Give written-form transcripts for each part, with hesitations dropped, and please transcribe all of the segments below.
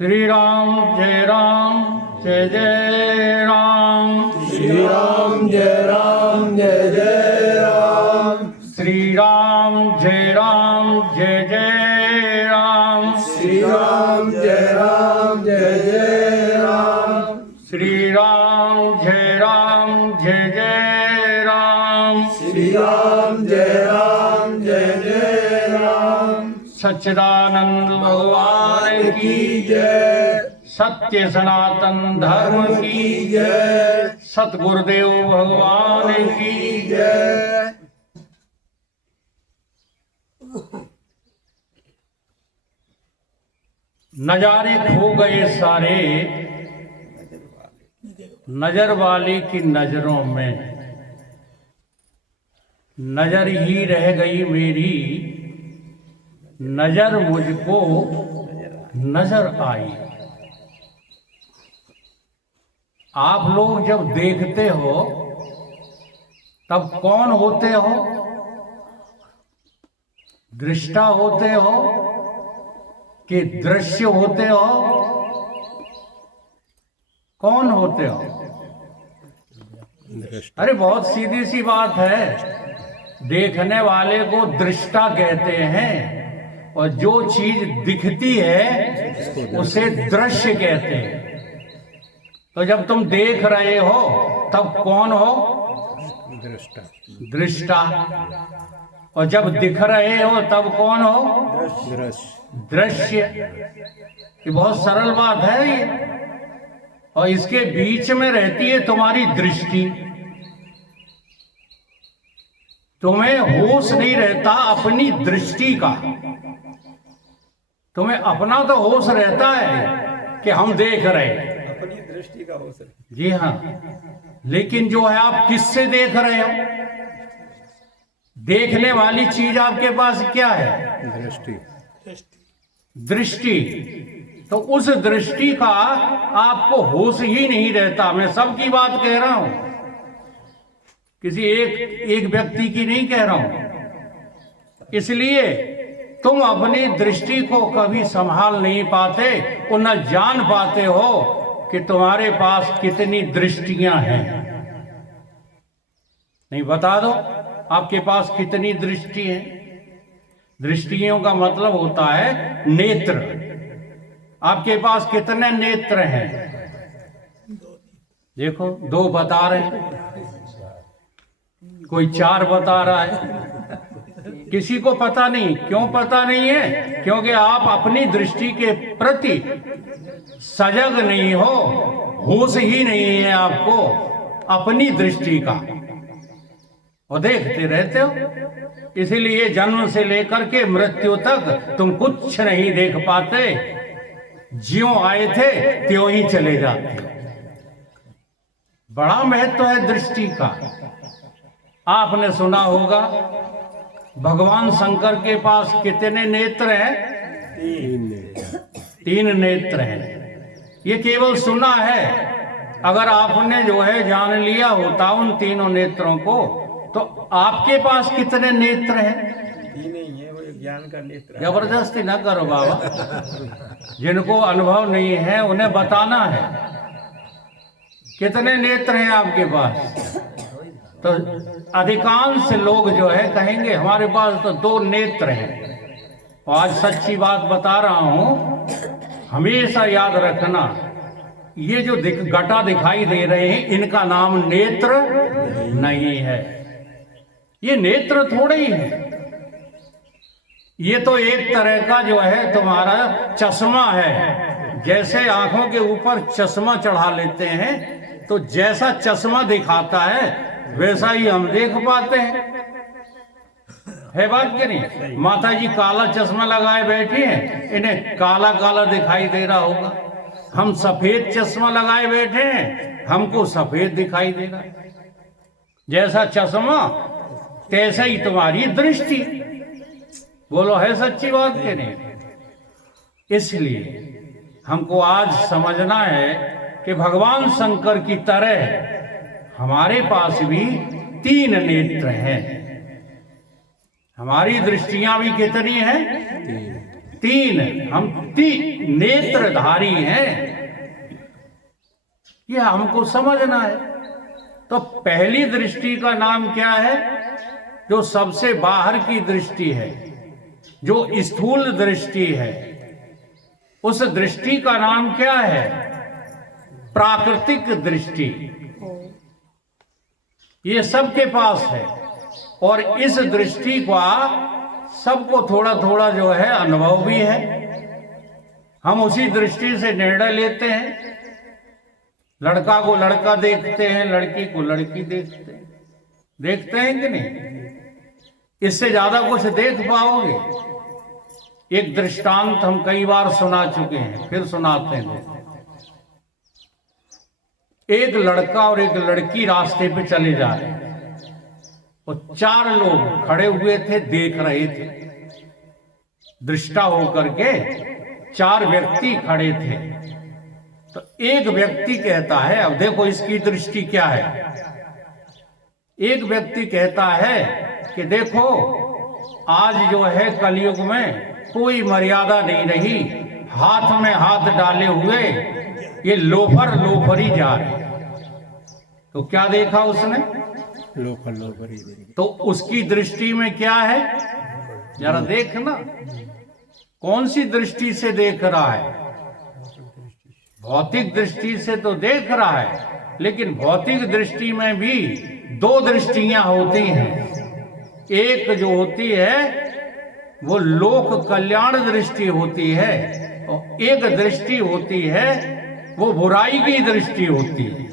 श्री राम जय जय राम। श्री राम जय जय राम। श्री राम जय जय राम। श्री राम जय जय राम। श्री राम जय जय राम। श्री राम जय जय राम। सच्चिदानंद भगवान की जय। सत्य सनातन धर्म की जय। सतगुरुदेव भगवान की जय। नजारे खो गए सारे नजर वाले की नजरों में, नजर ही रह गई मेरी, नजर मुझको नजर आई। आप लोग जब देखते हो तब कौन होते हो? दृष्टा होते हो कि दृश्य होते हो? कौन होते हो? अरे बहुत सीधी सी बात है, देखने वाले को दृष्टा कहते हैं और जो चीज दिखती है उसे दृश्य कहते हैं। तो जब तुम देख रहे हो तब कौन हो? दृष्टा। और जब दिख रहे हो तब कौन हो? दृश्य। ये बहुत सरल बात है ये, और इसके बीच में रहती है तुम्हारी दृष्टि। तुम्हें होश नहीं रहता अपनी दृष्टि का। तुम्हें अपना तो होश रहता है कि हम देख रहे हैं, अपनी दृष्टि का होश है। जी हाँ, लेकिन जो है आप किससे देख रहे हो? देखने वाली चीज आपके पास क्या है? दृष्टि। तो उस दृष्टि का आपको होश ही नहीं रहता। मैं सबकी बात कह रहा हूं, किसी एक व्यक्ति की नहीं कह रहा हूं। इसलिए तुम अपनी दृष्टि को कभी संभाल नहीं पाते और न जान पाते हो कि तुम्हारे पास कितनी दृष्टियां हैं। नहीं, बता दो आपके पास कितनी दृष्टि है? दृष्टियों का मतलब होता है नेत्र। आपके पास कितने नेत्र हैं? देखो, 2 बता रहे हैं, कोई 4 बता रहा है। किसी को पता नहीं। क्यों पता नहीं है? क्योंकि आप अपनी दृष्टि के प्रति सजग नहीं हो, होश ही नहीं है आपको अपनी दृष्टि का, और देखते रहते हो। इसीलिए जन्म से लेकर के मृत्यु तक तुम कुछ नहीं देख पाते। ज्यों आए थे त्यों ही चले जाते। बड़ा महत्व है दृष्टि का। आपने सुना होगा भगवान शंकर के पास कितने नेत्र हैं? 3 नेत्र हैं। ये केवल सुना है। अगर आपने जो है जान लिया होता उन 3 नेत्रों को, तो आपके पास कितने नेत्र हैं? 3 ही है, वो ज्ञान का नेत्र। जबरदस्ती ना करो बाबा, जिनको अनुभव नहीं है उन्हें बताना है कितने नेत्र हैं आपके पास। तो अधिकांश लोग जो है कहेंगे हमारे पास तो 2 नेत्र हैं। और आज सच्ची बात बता रहा हूं, हमेशा याद रखना, ये जो घटा दिखाई दे रहे हैं इनका नाम नेत्र नहीं है। ये नेत्र थोड़े ही है। ये तो एक तरह का जो है तुम्हारा चश्मा है। जैसे आंखों के ऊपर चश्मा चढ़ा लेते हैं तो जैसा चश्मा दिखाता है वैसा ही हम देख पाते हैं। है बात कि नहीं? माता जी काला चश्मा लगाए बैठी हैं, इन्हें काला काला दिखाई दे रहा होगा। हम सफेद चश्मा लगाए बैठे हैं, हमको सफेद दिखाई दे रहा। जैसा चश्मा तैसा ही तुम्हारी दृष्टि। बोलो, है सच्ची बात कि नहीं? इसलिए हमको आज समझना है कि भगवान शंकर की तरह हमारे पास भी 3 नेत्र हैं। हमारी दृष्टियां भी कितनी हैं? तीन, हम नेत्रधारी हैं, ये हमको समझना है। तो पहली दृष्टि का नाम क्या है? जो सबसे बाहर की दृष्टि है, जो स्थूल दृष्टि है, उस दृष्टि का नाम क्या है? प्राकृतिक दृष्टि। ये सबके पास है और इस दृष्टि का सबको थोड़ा थोड़ा जो है अनुभव भी है। हम उसी दृष्टि से निर्णय लेते हैं। लड़का को लड़का देखते हैं, लड़की को लड़की देखते हैं कि नहीं? इससे ज्यादा कुछ देख पाओगे? एक दृष्टांत हम कई बार सुना चुके हैं, फिर सुनाते हैं। एक लड़का और एक लड़की रास्ते पे चले जा रहे हैं और चार लोग खड़े हुए थे, देख रहे थे। दृष्टा होकर के चार व्यक्ति खड़े थे। तो एक व्यक्ति कहता है, अब देखो इसकी दृष्टि क्या है। एक व्यक्ति कहता है कि देखो आज जो है कलयुग में कोई मर्यादा नहीं रही, हाथ में हाथ डाले हुए ये लोफर ही जा रहे। तो क्या देखा उसने? लोफर ही। तो उसकी दृष्टि में क्या है? जरा देखना, कौन सी दृष्टि से देख रहा है? भौतिक दृष्टि से तो देख रहा है, लेकिन भौतिक दृष्टि में भी दो दृष्टियां होती हैं। एक जो होती है वो लोक कल्याण दृष्टि होती है, और एक दृष्टि होती है वो बुराई की दृष्टि होती है।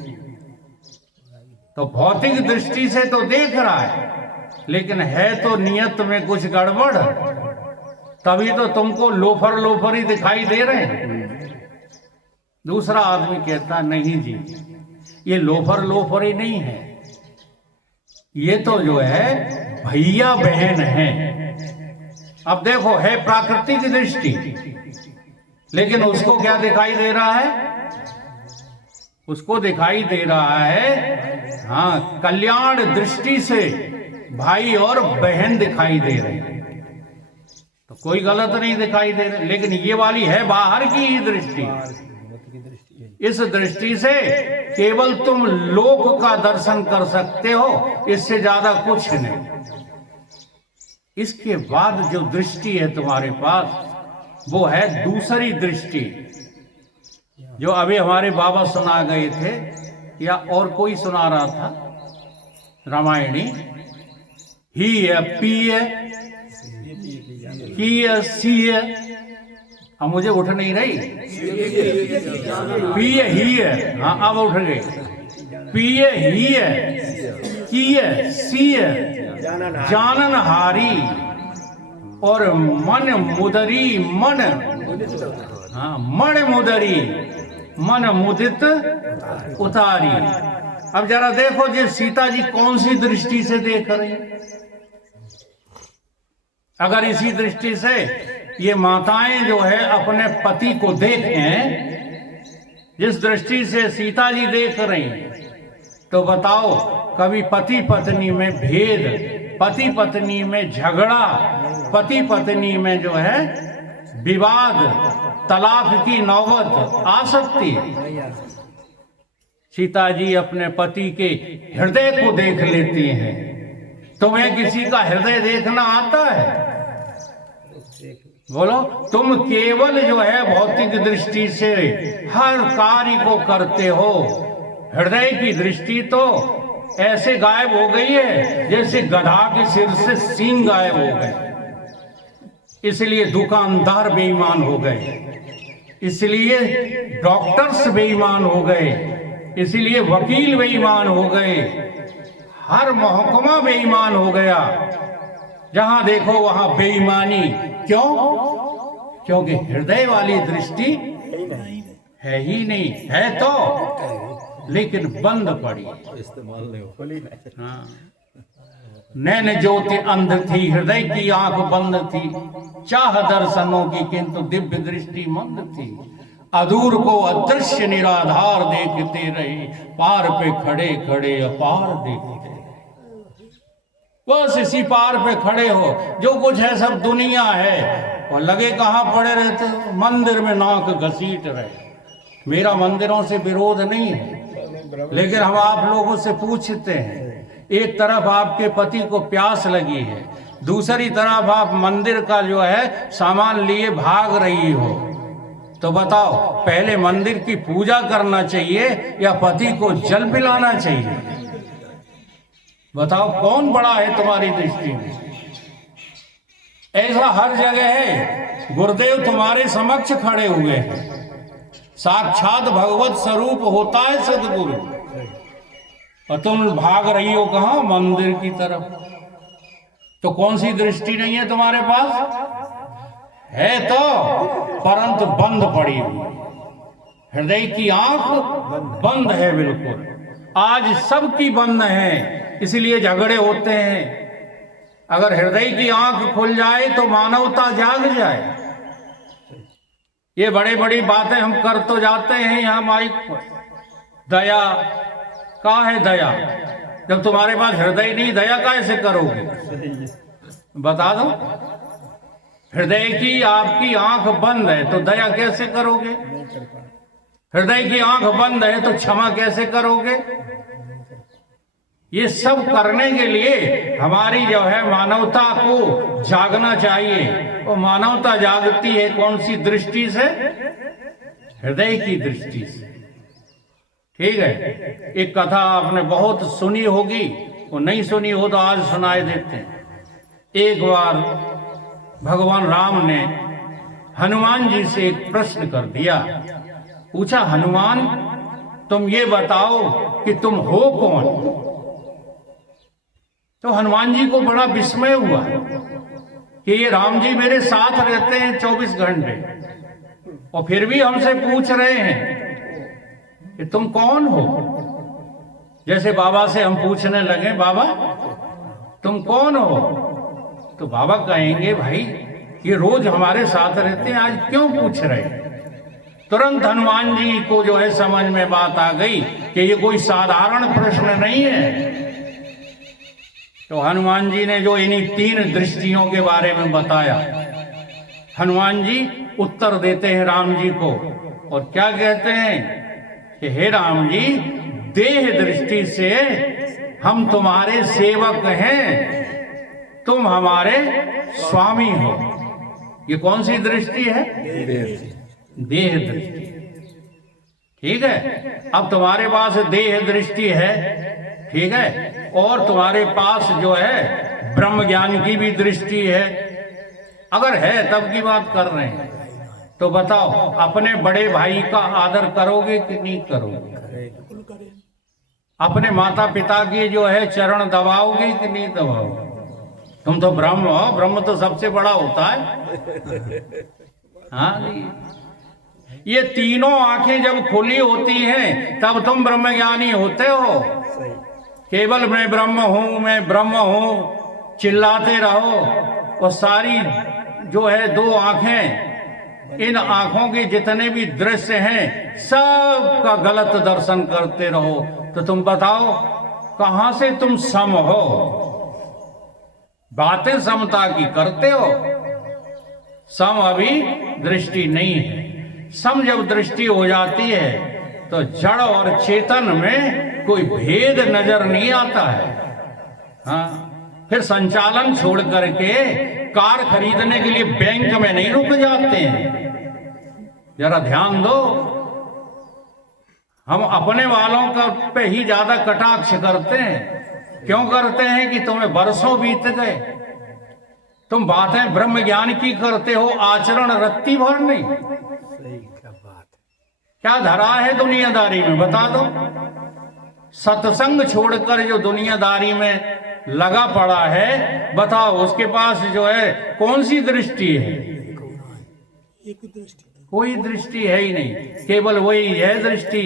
तो भौतिक दृष्टि से तो देख रहा है, लेकिन है तो नियत में कुछ गड़बड़, तभी तो तुमको लोफर ही दिखाई दे रहे हैं। दूसरा आदमी कहता नहीं जी, ये लोफर ही नहीं है, ये तो जो है भैया बहन है। अब देखो, है प्राकृतिक दृष्टि, लेकिन उसको क्या दिखाई दे रहा है? उसको दिखाई दे रहा है, हाँ, कल्याण दृष्टि से भाई और बहन दिखाई दे रहे हैं। तो कोई गलत नहीं दिखाई दे रहे, लेकिन ये वाली है बाहर की ही दृष्टि। इस दृष्टि से केवल तुम लोक का दर्शन कर सकते हो, इससे ज्यादा कुछ नहीं। इसके बाद जो दृष्टि है तुम्हारे पास, वो है दूसरी दृष्टि, जो अभी हमारे बाबा सुना गए थे, या और कोई सुना रहा था, रामायणी। ही है, पी है, की है, सी है। अब मुझे उठ नहीं रही। पी है, ही है, हाँ अब उठ गई। पी है, ही है, की है, सी है, जानन हारी, और मन मुदरी, मन, हाँ, मन मुदरी, मन मुदित उतारी। अब जरा देखो जी, सीता जी कौन सी दृष्टि से देख रही हैं? अगर इसी दृष्टि से ये माताएं जो है अपने पति को देखें, जिस दृष्टि से सीता जी देख रही हैं, तो बताओ कभी पति पत्नी में भेद, पति पत्नी में झगड़ा, पति पत्नी में जो है विवाद, तलाक की नौबत आ सकती है? सीता जी अपने पति के हृदय को देख लेती हैं। तुम्हें किसी का हृदय देखना आता है? बोलो। तुम केवल जो है भौतिक दृष्टि से हर कार्य को करते हो। हृदय की दृष्टि तो ऐसे गायब हो गई है जैसे गधा के सिर से सींग गायब हो गए। इसलिए दुकानदार बेईमान हो गए, इसलिए डॉक्टर्स बेईमान हो गए, इसलिए वकील बेईमान हो गए, हर महकमा बेईमान हो गया। जहां देखो वहां बेईमानी। क्यों? क्योंकि हृदय वाली दृष्टि है ही नहीं, है तो लेकिन बंद पड़ी। हाँ, नैन ज्योति अंध थी, हृदय की आंख बंद थी, चाह दर्शनों की किंतु दिव्य दृष्टि मंद थी। अधूर को अदृश्य निराधार देखते रहे, पार पे खड़े खड़े अपार देखते। बस इसी पार पे खड़े हो, जो कुछ है सब दुनिया है, और लगे कहाँ पड़े रहते हो? मंदिर में नाक घसीट रहे। मेरा मंदिरों से विरोध नहीं है, लेकिन हम आप लोगों से पूछते हैं, एक तरफ आपके पति को प्यास लगी है, दूसरी तरफ आप मंदिर का जो है सामान लिए भाग रही हो, तो बताओ पहले मंदिर की पूजा करना चाहिए या पति को जल पिलाना चाहिए? बताओ कौन बड़ा है तुम्हारी दृष्टि में? ऐसा हर जगह है। गुरुदेव तुम्हारे समक्ष खड़े हुए हैं, साक्षात भगवत स्वरूप होता है सदगुरु, और तुम भाग रही हो कहाँ? मंदिर की तरफ। तो कौन सी दृष्टि नहीं है तुम्हारे पास? है तो, परंतु बंद पड़ी हुई। हृदय की आंख बंद है बिल्कुल। आज सबकी बंद है, इसलिए झगड़े होते हैं। अगर हृदय की आंख खुल जाए तो मानवता जाग जाए। ये बड़ी बड़ी बातें हम कर तो जाते हैं यहाँ माइक पर। दया, कहाँ है दया? जब तुम्हारे पास हृदय नहीं, दया कैसे करोगे? बता दो। हृदय की आपकी आंख बंद है तो दया कैसे करोगे? हृदय की आंख बंद है तो क्षमा कैसे करोगे? ये सब करने के लिए हमारी जो है मानवता को जागना चाहिए। और मानवता जागती है कौन सी दृष्टि से? हृदय की दृष्टि से। ठीक है। एक कथा आपने बहुत सुनी होगी, वो नहीं सुनी हो तो आज सुनाए देते हैं। एक बार भगवान राम ने हनुमान जी से एक प्रश्न कर दिया। पूछा, हनुमान तुम ये बताओ कि तुम हो कौन? तो हनुमान जी को बड़ा विस्मय हुआ कि ये राम जी मेरे साथ रहते हैं 24 घंटे, और फिर भी हमसे पूछ रहे हैं कि तुम कौन हो। जैसे बाबा से हम पूछने लगे, बाबा तुम कौन हो, तो बाबा कहेंगे भाई ये रोज हमारे साथ रहते हैं, आज क्यों पूछ रहे हैं? तुरंत हनुमान जी को जो है समझ में बात आ गई कि ये कोई साधारण प्रश्न नहीं है। तो हनुमान जी ने जो इन्हीं 3 दृष्टियों के बारे में बताया, हनुमान जी उत्तर देते हैं राम जी को, और क्या कहते हैं कि हे राम जी, देह दृष्टि से हम तुम्हारे सेवक हैं, तुम हमारे स्वामी हो। ये कौन सी दृष्टि है? देह दृष्टि। ठीक है। अब तुम्हारे पास देह दृष्टि है, ठीक है, और तुम्हारे पास जो है ब्रह्म ज्ञान की भी दृष्टि है। अगर है तब की बात कर रहे हैं, तो बताओ अपने बड़े भाई का आदर करोगे कि नहीं करोगे? अपने माता पिता की जो है चरण दबाओगे कि नहीं दबाओगे? तुम तो ब्रह्म हो, ब्रह्म तो सबसे बड़ा होता है। हाँ, ये तीनों आंखें जब खुली होती हैं तब तुम ब्रह्म ज्ञानी होते हो। केवल मैं ब्रह्म हूं, मैं ब्रह्म हूं चिल्लाते रहो, और सारी जो है 2 आंखें, इन आंखों के जितने भी दृश्य हैं सब का गलत दर्शन करते रहो, तो तुम बताओ कहां से तुम सम हो? बातें समता की करते हो, सम अभी दृष्टि नहीं है। सम जब दृष्टि हो जाती है तो जड़ और चेतन में कोई भेद नजर नहीं आता है। हाँ, फिर संचालन छोड़ करके कार खरीदने के लिए बैंक में नहीं रुक जाते हैं। जरा ध्यान दो, हम अपने वालों का पे ही ज्यादा कटाक्ष करते हैं। क्यों करते हैं कि तुम्हें वर्षों बीत गए, तुम बातें ब्रह्म ज्ञान की करते हो, आचरण रत्ती भर नहीं। क्या धरा है दुनियादारी में बता दो? सत्संग छोड़कर जो दुनियादारी में लगा पड़ा है, बताओ उसके पास जो है कौन सी दृष्टि है? कोई दृष्टि है ही नहीं। केवल वही है दृष्टि,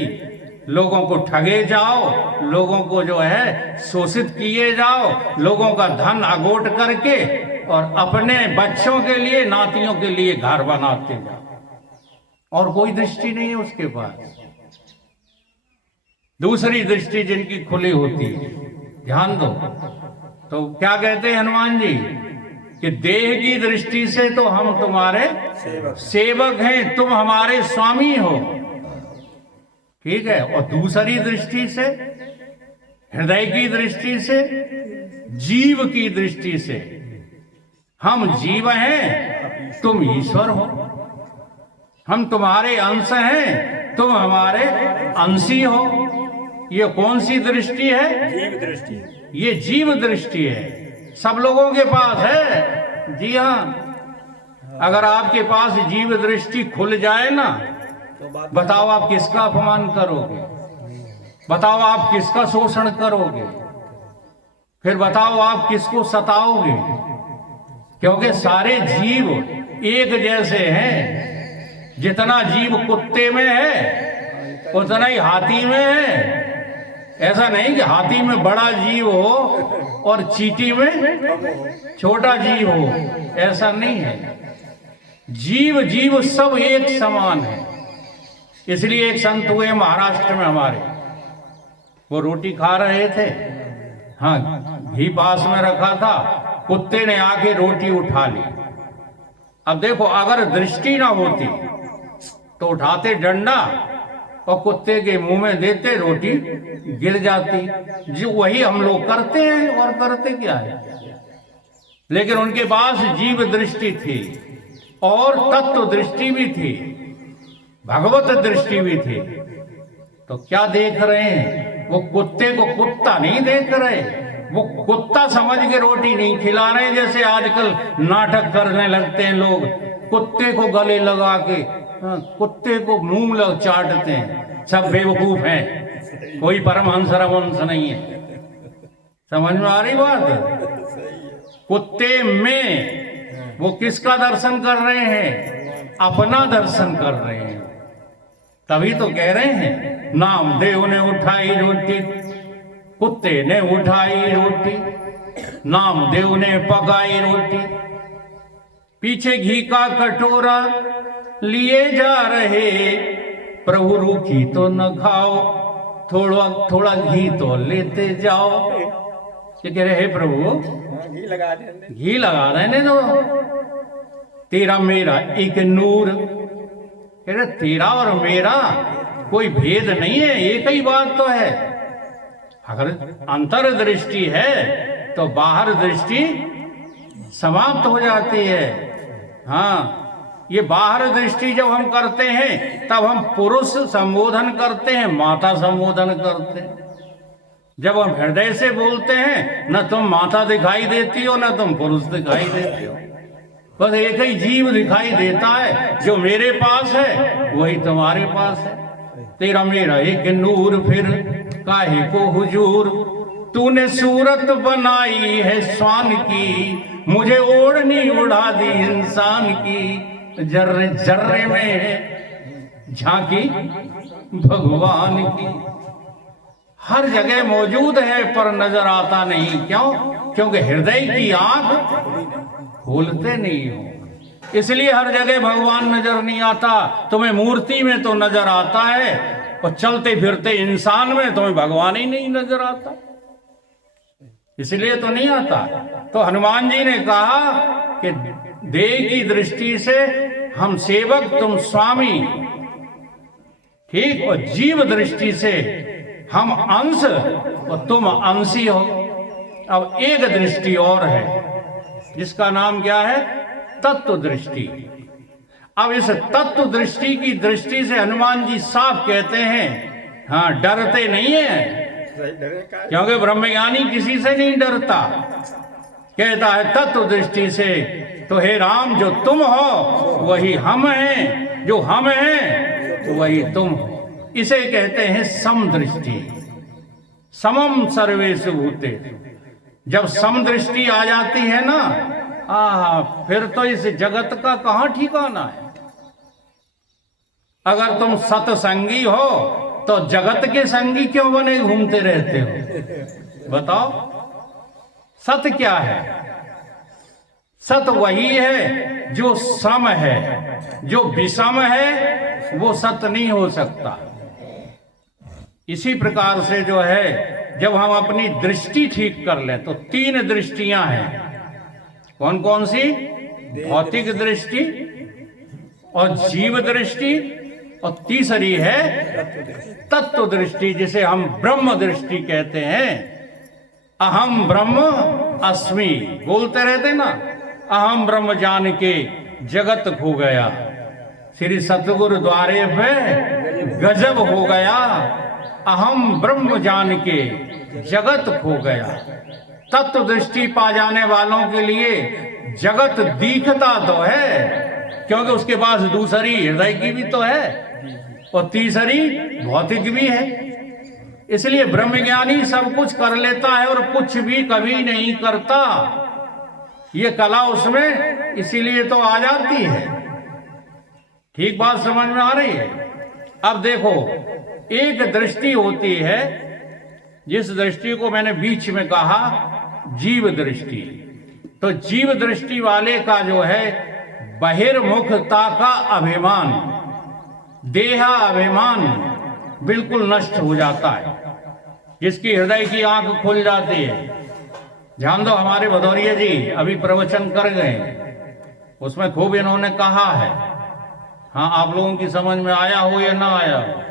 लोगों को ठगे जाओ, लोगों को जो है शोषित किए जाओ, लोगों का धन अगोट करके, और अपने बच्चों के लिए, नातियों के लिए घर बनाते जाओ, और कोई दृष्टि नहीं है उसके पास। दूसरी दृष्टि जिनकी खुली होती है, ध्यान दो। तो क्या कहते हैं हनुमान जी कि देह की दृष्टि से तो हम तुम्हारे सेवक हैं, तुम हमारे स्वामी हो, ठीक है। और दूसरी दृष्टि से, हृदय की दृष्टि से, जीव की दृष्टि से, हम जीव हैं, तुम ईश्वर हो, हम तुम्हारे अंश हैं, तुम हमारे अंशी हो। ये कौन सी दृष्टि है? जीव दृष्टि। ये जीव दृष्टि है, सब लोगों के पास है। जी हाँ, अगर आपके पास जीव दृष्टि खुल जाए ना, बताओ आप किसका अपमान करोगे, बताओ आप किसका शोषण करोगे, फिर बताओ आप किसको सताओगे, क्योंकि सारे जीव एक जैसे हैं। जितना जीव कुत्ते में है उतना ही हाथी में है। ऐसा नहीं कि हाथी में बड़ा जीव हो और चींटी में छोटा जीव हो, ऐसा नहीं है। जीव जीव सब एक समान है। इसलिए एक संत हुए महाराष्ट्र में हमारे, वो रोटी खा रहे थे, हाँ, घी पास में रखा था, कुत्ते ने आके रोटी उठा ली। अब देखो, अगर दृष्टि ना होती तो उठाते डंडा और कुत्ते के मुंह में देते, रोटी गिर जाती। जो वही हम लोग करते हैं, और करते क्या है। लेकिन उनके पास जीव दृष्टि थी और तत्व दृष्टि भी थी, भगवत दृष्टि भी थी। तो क्या देख रहे हैं? वो कुत्ते को कुत्ता नहीं देख रहे, वो कुत्ता समझ के रोटी नहीं खिला रहे, जैसे आजकल नाटक करने लगते हैं लोग, कुत्ते को गले लगा के, कुत्ते को मुंह लग चाटते हैं। सब बेवकूफ हैं, कोई परमहंस रमहंस नहीं है। समझ में आ रही बात? कुत्ते में वो किसका दर्शन कर रहे हैं? अपना दर्शन कर रहे हैं। तभी तो कह रहे हैं, नामदेव ने उठाई रोटी, कुत्ते ने उठाई रोटी, नामदेव ने पकाई रोटी, पीछे घी का कटोरा लिए जा रहे, प्रभु रूखी तो न खाओ, थोड़ा थोड़ा घी तो लेते जाओ। ये कह रहे, हे प्रभु घी लगा देने दो, तेरा मेरा एक नूर। कह रहे, तेरा और मेरा कोई भेद नहीं है, एक ही बात तो है। अगर अंतर्दृष्टि है तो बाहर दृष्टि समाप्त हो जाती है। हाँ, ये बाहर दृष्टि जब हम करते हैं तब हम पुरुष संबोधन करते हैं, माता संबोधन करते हैं। जब हम हृदय से बोलते हैं, न तुम माता दिखाई देती हो, न तुम पुरुष दिखाई देते हो, बस एक ही जीव दिखाई देता है। जो मेरे पास है वही तुम्हारे पास है। तेरा मेरा एक नूर, फिर काहे को हुजूर, तूने सूरत बनाई है स्वान की, मुझे ओढ़नी उड़ा दी इंसान की, जर्रे जर्रे में झांकी भगवान की। हर जगह मौजूद है पर नजर आता नहीं। क्यों? क्योंकि हृदय की आंख खोलते नहीं हो, इसलिए हर जगह भगवान नजर नहीं आता। तुम्हें मूर्ति में तो नजर आता है, और चलते फिरते इंसान में तुम्हें भगवान ही नहीं नजर आता, इसलिए तो नहीं आता। तो हनुमान जी ने कहा कि देह की दृष्टि से हम सेवक, तुम स्वामी, ठीक, और जीव दृष्टि से हम अंश और तुम अंशी हो। अब एक दृष्टि और है जिसका नाम क्या है? तत्व दृष्टि। अब इस तत्व दृष्टि की दृष्टि से हनुमान जी साफ कहते हैं, हाँ, डरते नहीं है, क्योंकि ब्रह्मज्ञानी किसी से नहीं डरता। कहता है तत्व दृष्टि से, तो हे राम, जो तुम हो वही हम हैं, जो हम हैं वही तुम हो। इसे कहते हैं समदृष्टि। समम सर्वेषु भूतेषु। जब समदृष्टि आ जाती है ना, फिर तो इस जगत का कहां ठिकाना है। अगर तुम सत्संगी हो तो जगत के संगी क्यों बने घूमते रहते हो? बताओ, सत क्या है? सत वही है जो सम है, जो विषम है वो सत नहीं हो सकता। इसी प्रकार से जो है, जब हम अपनी दृष्टि ठीक कर लें तो तीन दृष्टियां हैं। कौन कौन सी? भौतिक दृष्टि और जीव दृष्टि, और तीसरी है तत्व दृष्टि, जिसे हम ब्रह्म दृष्टि कहते हैं। अहम ब्रह्म अस्मि बोलते रहते ना, अहम ब्रह्म जान के जगत खो गया। श्री सतगुरु द्वारे पे गजब हो गया, अहम ब्रह्म जान के जगत खो गया। तत्व दृष्टि पा जाने वालों के लिए जगत दिखता तो है, क्योंकि उसके पास दूसरी हृदय की भी तो है और तीसरी भौतिक भी है। इसलिए ब्रह्मज्ञानी सब कुछ कर लेता है और कुछ भी कभी नहीं करता। ये कला उसमें इसीलिए तो आ जाती है। ठीक बात समझ में आ रही है? अब देखो, एक दृष्टि होती है जिस दृष्टि को मैंने बीच में कहा जीव दृष्टि। तो जीव दृष्टि वाले का जो है बहिर्मुखता का अभिमान, देहा अभिमान बिल्कुल नष्ट हो जाता है। जिसकी हृदय की आंख खुल जाती है। ध्यान दो, हमारे भदौरिया जी अभी प्रवचन कर गए, उसमें खूब इन्होंने कहा है। हाँ, आप लोगों की समझ में आया हो या ना आया हो।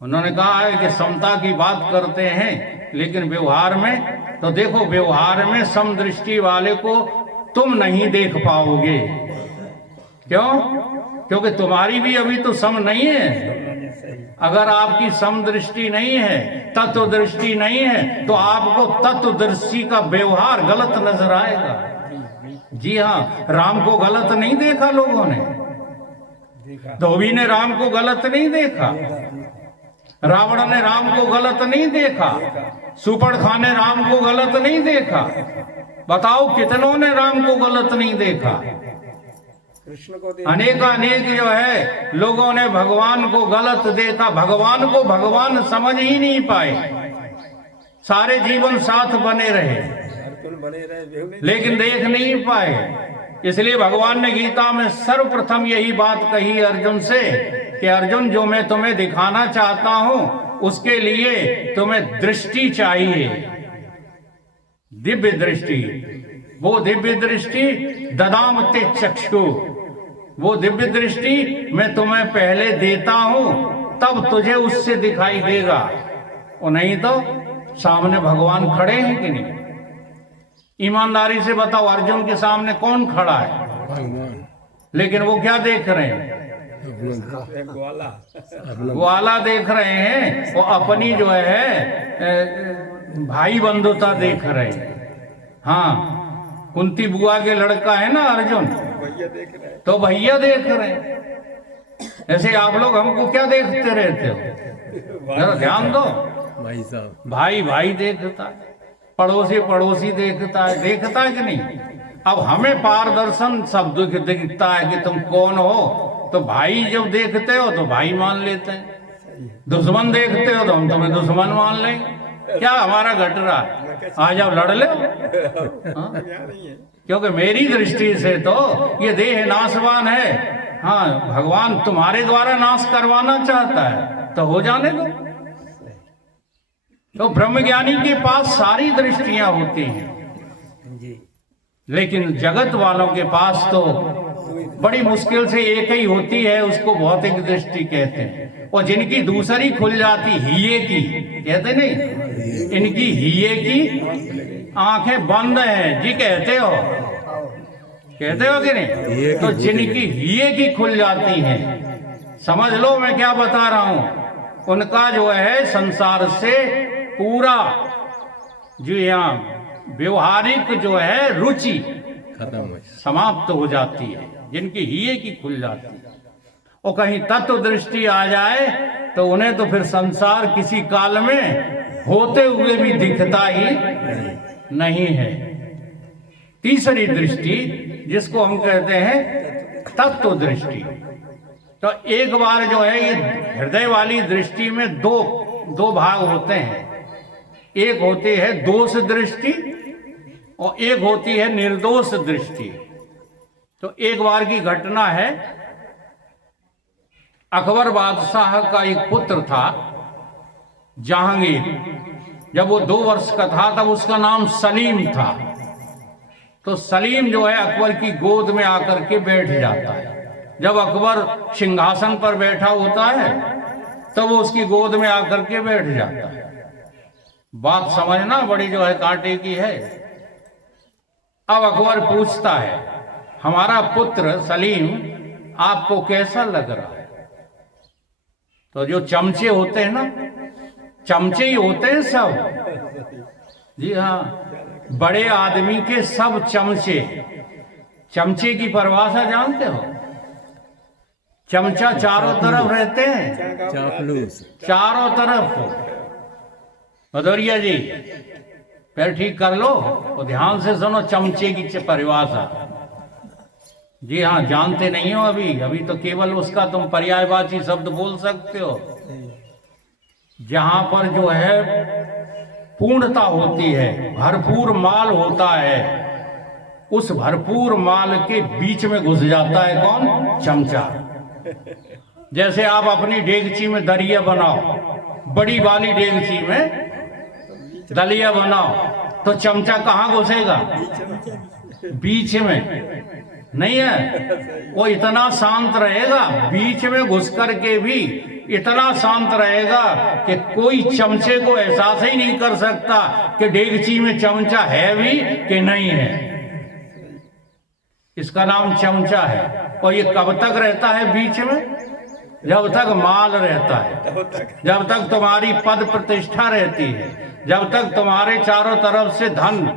उन्होंने कहा है कि समता की बात करते हैं, लेकिन व्यवहार में तो देखो, व्यवहार में समदृष्टि वाले को तुम नहीं देख पाओगे। क्यों? क्योंकि तुम्हारी भी अभी तो सम नहीं है। अगर आपकी समदृष्टि नहीं है, तत्व दृष्टि नहीं है, तो आपको तत्वदर्शी का व्यवहार गलत नजर आएगा। जी हाँ, राम को गलत नहीं देखा लोगों ने, धोबी ने राम को गलत नहीं देखा, रावण ने राम को गलत नहीं देखा, सुपड़खा ने राम को गलत नहीं देखा। बताओ कितनों ने राम को गलत नहीं देखा? अनेक जो है लोगों ने भगवान को गलत देखा, भगवान को भगवान समझ ही नहीं पाए। सारे जीवन साथ बने रहे लेकिन देख नहीं पाए। इसलिए भगवान ने गीता में सर्वप्रथम यही बात कही अर्जुन से कि अर्जुन, जो मैं तुम्हें दिखाना चाहता हूं उसके लिए तुम्हें दृष्टि चाहिए, दिव्य दृष्टि। वो दिव्य दृष्टि ददाम ते चक्षु, वो दिव्य दृष्टि मैं तुम्हें पहले देता हूं, तब तुझे उससे दिखाई देगा। और नहीं तो सामने भगवान खड़े हैं कि नहीं? ईमानदारी से बताओ, अर्जुन के सामने कौन खड़ा है? भगवान। लेकिन वो क्या देख रहे हैं? ग्वाला देख रहे हैं। वो अपनी जो है भाई बंधुता देख रहे हैं। हाँ, कुंती बुआ के लड़का है ना अर्जुन, तो भैया देख रहे हैं। ऐसे आप लोग हमको क्या देखते रहते हो? जरा ध्यान दो। भाई साहब, भाई भाई देखता है, पड़ोसी पड़ोसी देखता है, देखता है कि नहीं? अब हमें पारदर्शन सब दिखता है कि तुम कौन हो, तो भाई जब देखते हो तो भाई मान लेते हैं, दुश्मन देखते हो तो हम तुम्हें दुश्मन मान लेंगे। क्या हमारा घट रहा है? आज आप लड़ ले। हाँ? क्योंकि मेरी दृष्टि से तो ये देह नाशवान है। हाँ, भगवान तुम्हारे द्वारा नाश करवाना चाहता है तो हो जाने दो। तो ब्रह्मज्ञानी के पास सारी दृष्टियां होती हैं, लेकिन जगत वालों के पास तो बड़ी मुश्किल से एक ही होती है, उसको भौतिक दृष्टि कहते हैं। और जिनकी दूसरी खुल जाती, हिये की कहते नहीं, इनकी हिये की आंखें बंद हैं जी, कहते हो कि नहीं? तो जिनकी हिये की खुल जाती हैं, समझ लो मैं क्या बता रहा हूं, उनका जो है संसार से पूरा जो यहाँ व्यवहारिक जो है रुचि खत्म हो समाप्त हो जाती है, जिनकी हिये की खुल जाती है। और कहीं तत्व दृष्टि आ जाए तो उन्हें तो फिर संसार किसी काल में होते हुए भी दिखता ही नहीं है। तीसरी दृष्टि जिसको हम कहते हैं तत्व दृष्टि। तो एक बार जो है ये हृदय वाली दृष्टि में दो भाग होते हैं। एक होती है दोष दृष्टि और एक होती है निर्दोष दृष्टि। तो एक बार की घटना है, अकबर बादशाह का एक पुत्र था जहांगीर। जब वो 2 वर्ष का था तब उसका नाम सलीम था। तो सलीम जो है अकबर की गोद में आकर के बैठ जाता है। जब अकबर सिंहासन पर बैठा होता है तब वो उसकी गोद में आकर के बैठ जाता है। बात समझना बड़ी जो है कांटे की है। अब अकबर पूछता है, हमारा पुत्र सलीम आपको कैसा लग रहा है? तो जो चमचे होते हैं ना, चमचे ही होते हैं सब। जी हाँ, बड़े आदमी के सब चमचे। चमचे की परिभाषा जानते हो? चमचा चारों तरफ रहते हैं, चापलूस। चारों तरफ। भदौरिया जी पैर ठीक कर लो और ध्यान से सुनो चमचे की परिभाषा। जी हाँ, जानते नहीं हो अभी, अभी तो केवल उसका तुम पर्यायवाची शब्द बोल सकते हो। जहां पर जो है पूर्णता होती है, भरपूर माल होता है, उस भरपूर माल के बीच में घुस जाता है कौन? चमचा। जैसे आप अपनी डेगची में दलिया बनाओ, बड़ी वाली डेगची में दलिया बनाओ, तो चमचा कहाँ घुसेगा? बीच में नहीं है। वो इतना शांत रहेगा, बीच में घुस करके भी इतना शांत रहेगा कि कोई चमचे को एहसास ही नहीं कर सकता कि डेगची में चमचा है भी कि नहीं है। इसका नाम चमचा है। और ये कब तक रहता है बीच में? जब तक माल रहता है, जब तक तुम्हारी पद प्रतिष्ठा रहती है, जब तक तुम्हारे चारों तरफ से धन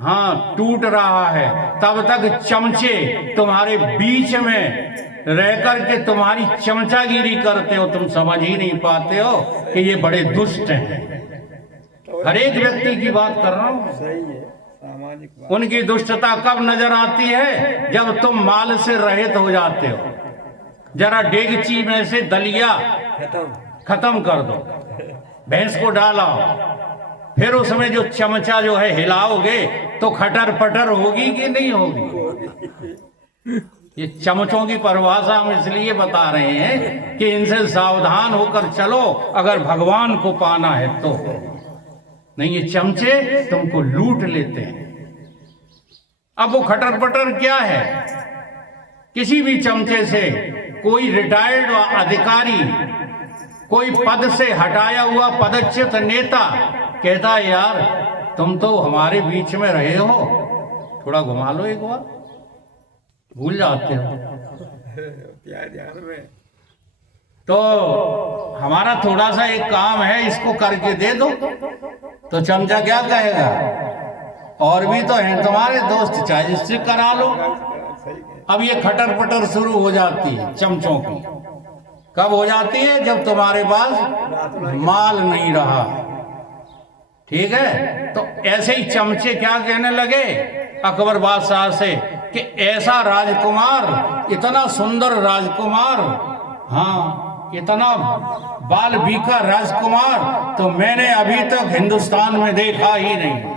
हाँ टूट रहा है, तब तक चमचे तुम्हारे बीच में रह करके तुम्हारी चमचागिरी करते हो। तुम समझ ही नहीं पाते हो कि ये बड़े दुष्ट हैं। हर एक व्यक्ति की बात कर रहा हूं। सही है, सामाजिक बात। उनकी दुष्टता कब नजर आती है? जब तुम माल से रहित हो जाते हो। जरा डेगची में से दलिया खत्म कर दो, भैंस को डालाओ, फिर उसमें जो चमचा जो है हिलाओगे तो खटर पटर होगी कि नहीं होगी? ये चमचों की परिभाषा हम इसलिए बता रहे हैं कि इनसे सावधान होकर चलो अगर भगवान को पाना है तो। नहीं, ये चमचे तुमको लूट लेते हैं। अब वो खटर पटर क्या है? किसी भी चमचे से कोई रिटायर्ड अधिकारी, कोई पद से हटाया हुआ पदच्युत नेता कहता है, यार तुम तो हमारे बीच में रहे हो, थोड़ा घुमा लो एक बार, भूल जाते हो। ध्यान में तो हमारा थोड़ा सा एक काम है, इसको करके दे दो। तो चमचा क्या कहेगा? और भी तो हैं तुम्हारे दोस्त, चाहे जिससे करा लो। अब ये खटर पटर शुरू हो जाती है चमचों की। कब हो जाती है? जब तुम्हारे पास माल नहीं रहा। ठीक है, तो ऐसे ही चमचे क्या कहने लगे अकबर बादशाह से कि ऐसा राजकुमार, इतना सुंदर राजकुमार, हाँ इतना बाल बीका राजकुमार तो मैंने अभी तक हिंदुस्तान में देखा ही नहीं।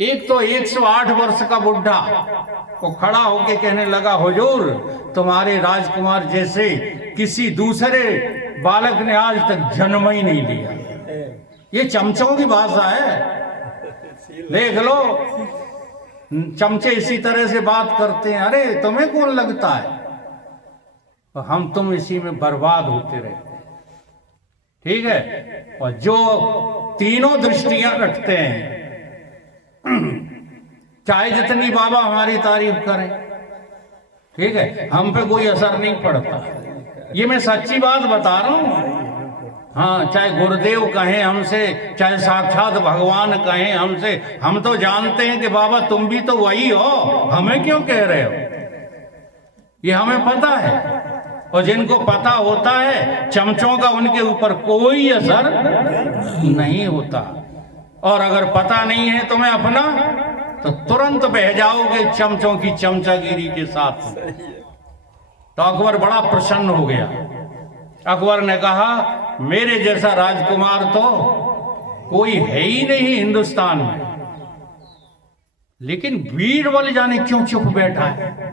एक तो 108 वर्ष का बुढ़ा वो खड़ा होके कहने लगा, हुजूर तुम्हारे राजकुमार जैसे किसी दूसरे बालक ने आज तक जन्म ही नहीं लिया। ये चमचों की भाषा है, देख लो। चमचे इसी तरह से बात करते हैं, अरे तुम्हें कौन लगता है? हम तुम इसी में बर्बाद होते रहते। ठीक है, और जो तीनों दृष्टियां रखते हैं, चाहे जितनी बाबा हमारी तारीफ करें, ठीक है, हम पे कोई असर नहीं पड़ता। ये मैं सच्ची बात बता रहा हूं। हाँ, चाहे गुरुदेव कहें हमसे, चाहे साक्षात भगवान कहें हमसे, हम तो जानते हैं कि बाबा तुम भी तो वही हो, हमें क्यों कह रहे हो? ये हमें पता है। और जिनको पता होता है, चमचों का उनके ऊपर कोई असर नहीं होता। और अगर पता नहीं है तुम्हें अपना, तो तुरंत बह जाओगे चमचों की चमचागिरी के साथ। तो अकबर बड़ा प्रसन्न हो गया। अकबर ने कहा, मेरे जैसा राजकुमार तो कोई है ही नहीं हिंदुस्तान में। लेकिन बीरबल जाने क्यों चुप बैठा है?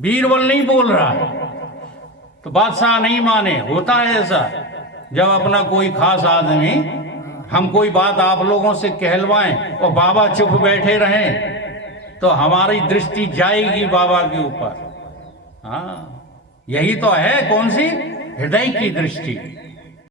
बीरबल नहीं बोल रहा। तो बादशाह नहीं माने। होता है ऐसा, जब अपना कोई खास आदमी हम कोई बात आप लोगों से कहलवाएं और बाबा चुप बैठे रहें तो हमारी दृष्टि जाएगी बाबा के ऊपर। हाँ, यही तो है कौन सी? हृदय की दृष्टि।